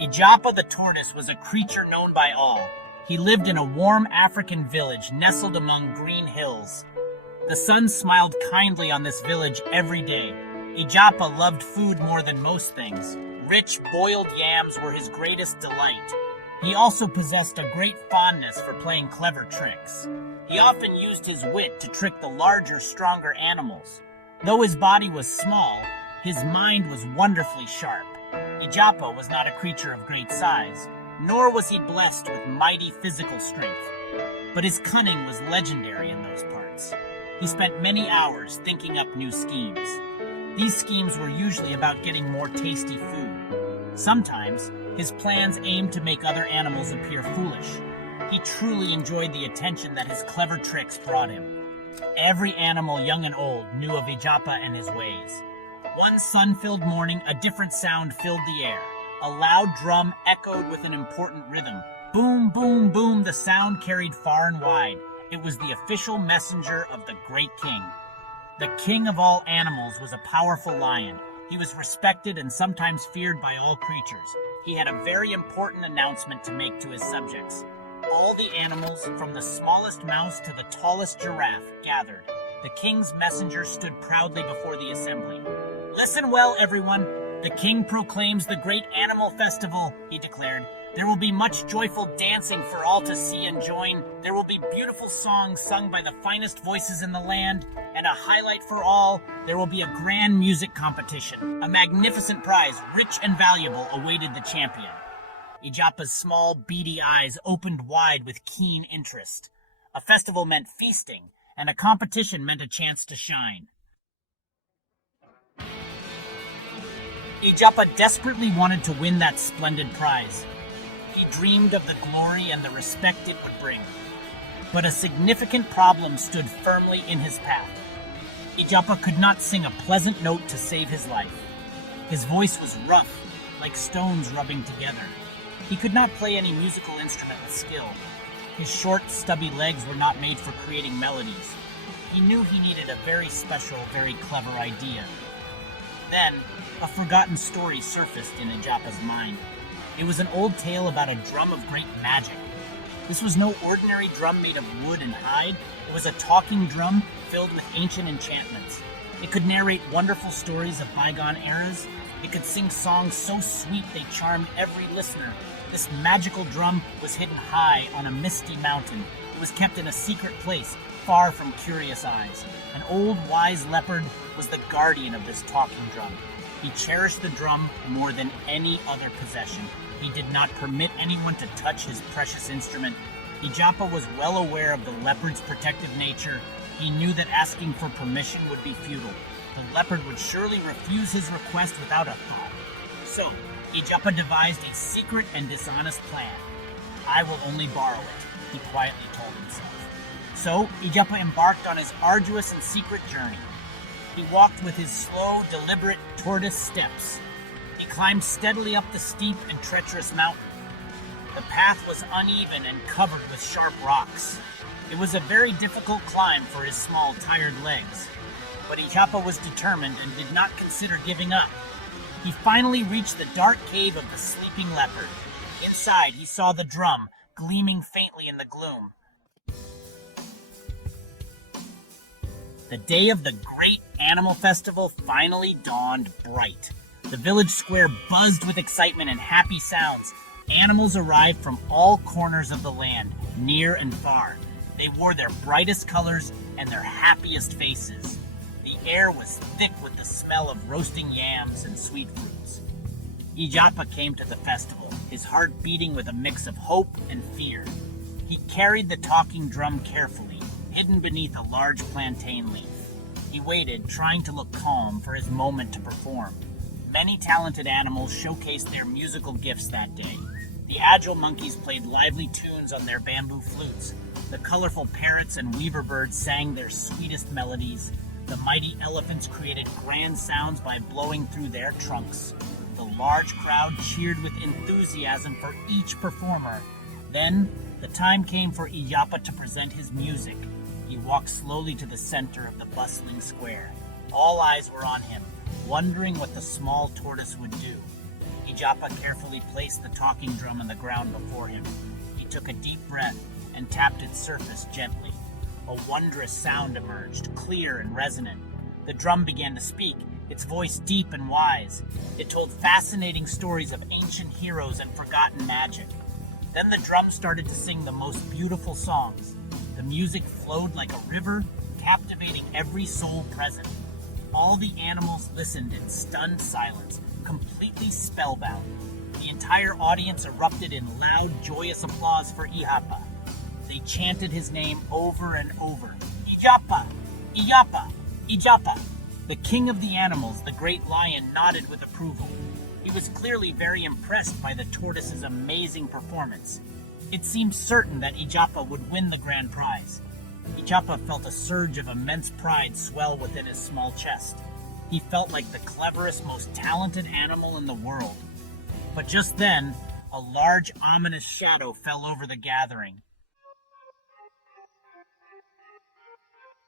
Ijapa the tortoise was a creature known by all. He lived in a warm African village nestled among green hills. The sun smiled kindly on this village every day. Ijapa loved food more than most things. Rich, boiled yams were his greatest delight. He also possessed a great fondness for playing clever tricks. He often used his wit to trick the larger, stronger animals. Though his body was small, his mind was wonderfully sharp. Ijapa was not a creature of great size, nor was he blessed with mighty physical strength. But his cunning was legendary in those parts. He spent many hours thinking up new schemes. These schemes were usually about getting more tasty food. Sometimes, his plans aimed to make other animals appear foolish. He truly enjoyed the attention that his clever tricks brought him. Every animal, young and old, knew of Ijapa and his ways. One sun-filled morning, a different sound filled the air. A loud drum echoed with an important rhythm. Boom, boom, boom, the sound carried far and wide. It was the official messenger of the great king. The king of all animals was a powerful lion. He was respected and sometimes feared by all creatures. He had a very important announcement to make to his subjects. All the animals, from the smallest mouse to the tallest giraffe, gathered. The king's messenger stood proudly before the assembly. "Listen well, everyone. The king proclaims the great animal festival," he declared. "There will be much joyful dancing for all to see and join. There will be beautiful songs sung by the finest voices in the land, and a highlight for all, there will be a grand music competition. A magnificent prize, rich and valuable, awaited the champion." Ijapa's small, beady eyes opened wide with keen interest. A festival meant feasting, and a competition meant a chance to shine. Ijapa desperately wanted to win that splendid prize. He dreamed of the glory and the respect it would bring. But a significant problem stood firmly in his path. Ijapa could not sing a pleasant note to save his life. His voice was rough, like stones rubbing together. He could not play any musical instrument with skill. His short, stubby legs were not made for creating melodies. He knew he needed a very special, very clever idea. Then, a forgotten story surfaced in Ijapa's mind. It was an old tale about a drum of great magic. This was no ordinary drum made of wood and hide. It was a talking drum filled with ancient enchantments. It could narrate wonderful stories of bygone eras. It could sing songs so sweet they charmed every listener. This magical drum was hidden high on a misty mountain. It was kept in a secret place, far from curious eyes. An old wise leopard was the guardian of this talking drum. He cherished the drum more than any other possession. He did not permit anyone to touch his precious instrument. Ijapa was well aware of the leopard's protective nature. He knew that asking for permission would be futile. The leopard would surely refuse his request without a thought. So, Ijapa devised a secret and dishonest plan. "I will only borrow it," he quietly told himself. So, Ijapa embarked on his arduous and secret journey. He walked with his slow, deliberate tortoise steps. He climbed steadily up the steep and treacherous mountain. The path was uneven and covered with sharp rocks. It was a very difficult climb for his small, tired legs. But Ijapa was determined and did not consider giving up. He finally reached the dark cave of the sleeping leopard. Inside, he saw the drum, gleaming faintly in the gloom. The day of the great animal festival finally dawned bright. The village square buzzed with excitement and happy sounds. Animals arrived from all corners of the land, near and far. They wore their brightest colors and their happiest faces. The air was thick with the smell of roasting yams and sweet fruits. Ijapa came to the festival, his heart beating with a mix of hope and fear. He carried the talking drum carefully, hidden beneath a large plantain leaf. He waited, trying to look calm, for his moment to perform. Many talented animals showcased their musical gifts that day. The agile monkeys played lively tunes on their bamboo flutes. The colorful parrots and weaver birds sang their sweetest melodies. The mighty elephants created grand sounds by blowing through their trunks. The large crowd cheered with enthusiasm for each performer. Then, the time came for Ijapa to present his music. He walked slowly to the center of the bustling square. All eyes were on him, wondering what the small tortoise would do. Ijapa carefully placed the talking drum on the ground before him. He took a deep breath and tapped its surface gently. A wondrous sound emerged, clear and resonant. The drum began to speak, its voice deep and wise. It told fascinating stories of ancient heroes and forgotten magic. Then the drum started to sing the most beautiful songs. The music flowed like a river, captivating every soul present. All the animals listened in stunned silence, completely spellbound. The entire audience erupted in loud, joyous applause for Ijapa. They chanted his name over and over. Ijapa! Ijapa! Ijapa! The king of the animals, the great lion, nodded with approval. He was clearly very impressed by the tortoise's amazing performance. It seemed certain that Ijapa would win the grand prize. Ijapa felt a surge of immense pride swell within his small chest. He felt like the cleverest, most talented animal in the world. But just then, a large, ominous shadow fell over the gathering.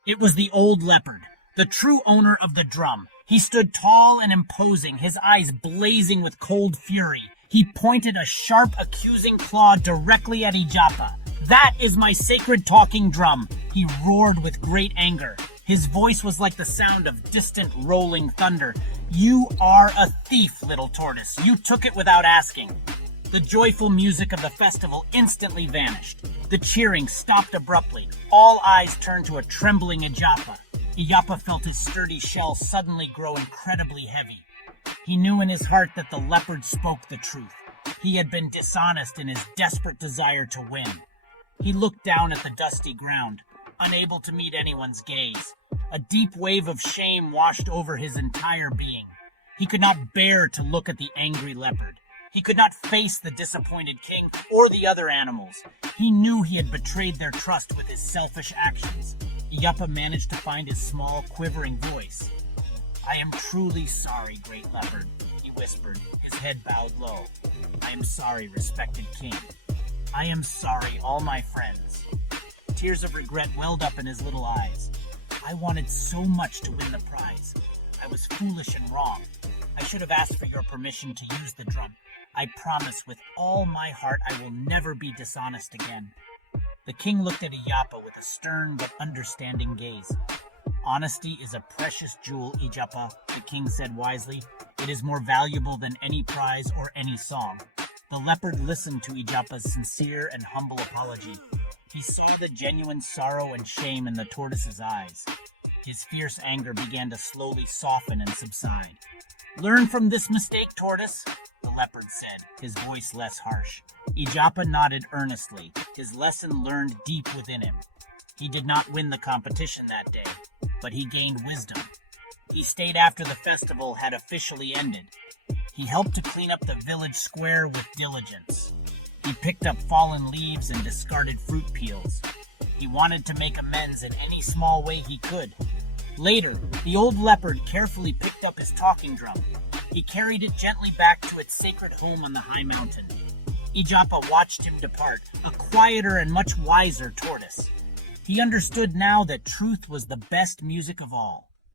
It was the old leopard, the true owner of the drum. He stood tall and imposing, his eyes blazing with cold fury. He pointed a sharp, accusing claw directly at Ijapa. "That is my sacred talking drum," he roared with great anger. His voice was like the sound of distant rolling thunder. "You are a thief, little tortoise. You took it without asking." The joyful music of the festival instantly vanished. The cheering stopped abruptly. All eyes turned to a trembling Ijapa. Ijapa felt his sturdy shell suddenly grow incredibly heavy. He knew in his heart that the leopard spoke the truth. He had been dishonest in his desperate desire to win. He looked down at the dusty ground, unable to meet anyone's gaze. A deep wave of shame washed over his entire being. He could not bear to look at the angry leopard. He could not face the disappointed king or the other animals. He knew he had betrayed their trust with his selfish actions. Ijapa managed to find his small, quivering voice. "I am truly sorry, great leopard," he whispered, his head bowed low. "I am sorry, respected king. I am sorry, all my friends." Tears of regret welled up in his little eyes. "I wanted so much to win the prize. I was foolish and wrong. I should have asked for your permission to use the drum. I promise with all my heart I will never be dishonest again." The king looked at Ijapa with a stern but understanding gaze. "Honesty is a precious jewel, Ijapa," the king said wisely. "It is more valuable than any prize or any song." The leopard listened to Ijapa's sincere and humble apology. He saw the genuine sorrow and shame in the tortoise's eyes. His fierce anger began to slowly soften and subside. "Learn from this mistake, tortoise," the leopard said, his voice less harsh. Ijapa nodded earnestly, his lesson learned deep within him. He did not win the competition that day, but he gained wisdom. He stayed after the festival had officially ended. He helped to clean up the village square with diligence. He picked up fallen leaves and discarded fruit peels. He wanted to make amends in any small way he could. Later, the old leopard carefully picked up his talking drum. He carried it gently back to its sacred home on the high mountain. Ijapa watched him depart, a quieter and much wiser tortoise. He understood now that truth was the best music of all.